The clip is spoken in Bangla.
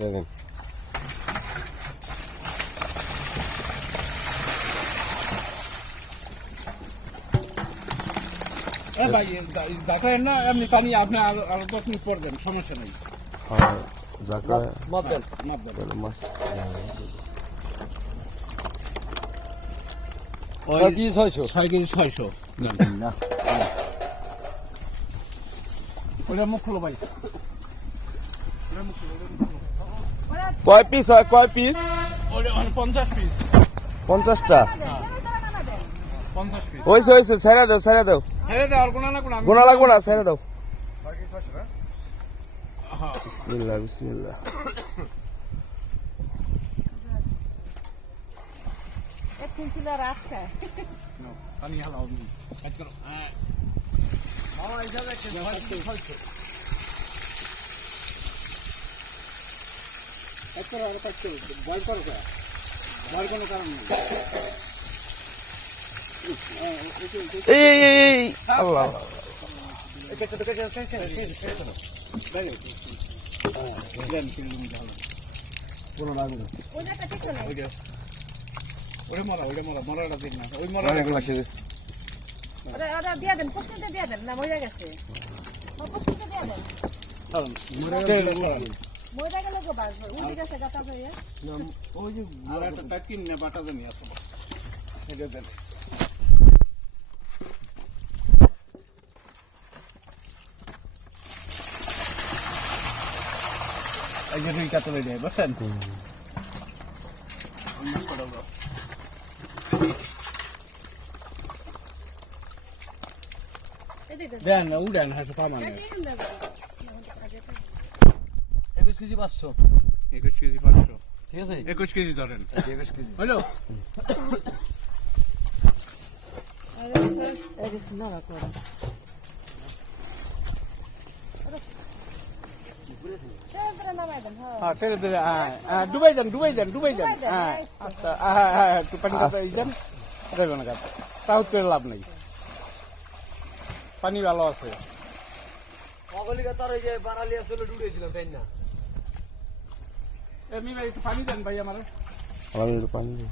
দেখেন ভাই দেখায় না এমনি পানি আপনি আরো 10 মিনিট পর দেন, সমস্যা নেই। হ্যাঁ জাকা মাপ দেন, মাপ দেন। মাছ ওই কি 600 6 কেজি 600 না ওটা মুখ খোলো ভাই, ওটা মুখ খোলো। কয় পিস হয়, কয় পিস? ওটা 50 পিস, 50টা 50 পিস। হয়েছে ছেড়ে দাও ছেড়ে দাও, ছেড়ে দাও, আর গোনা না গোনা গোনা লাগবো না, ছেড়ে দাও। হ্যাঁ বিসমিল্লাহ বিসমিল্লাহ। পানি হালাও কাজ করো। মামা হিসাবে কাজ করো, আর কাজ করো, বয়স করো কে বয়স কোনো কারণ নেই। এই আল্লাহ ওরে মারা মরাটা দিন না, ওই মরা দিয়ে দেন, প্রশ্নটা দিয়ে দেন না, মরে গেছে প্রশ্নটা দিয়ে দেন, মরে গেলে গো বাঁচবে, উঠে গেছে গাটা হয়ে। ওই যে মরাটা টাকিন না বাটা জানি আসলে এটা দেন। এই যে দুই কাতলে যায় বুঝছেন। দেন উড়েন হয়তো পামান 21 কেজি 500, 21 কেজি 500, ঠিক আছে? 21 কেজি ধরেন। 21 কেজি। হ্যালো হ্যাঁ তেরে তেরে ডুবাই দেন হ্যাঁ আচ্ছা হ্যাঁ একটু পানি দেন দেবেন না তাও করে লাভ নেই, পানি ভালো আছে। মগলিকা তোর এই যে বানালি আসলে ডুবেছিলাম তাই না? এমনি ভাই একটু পানি দেন ভাই আমার। আমি একটু পানি দিই।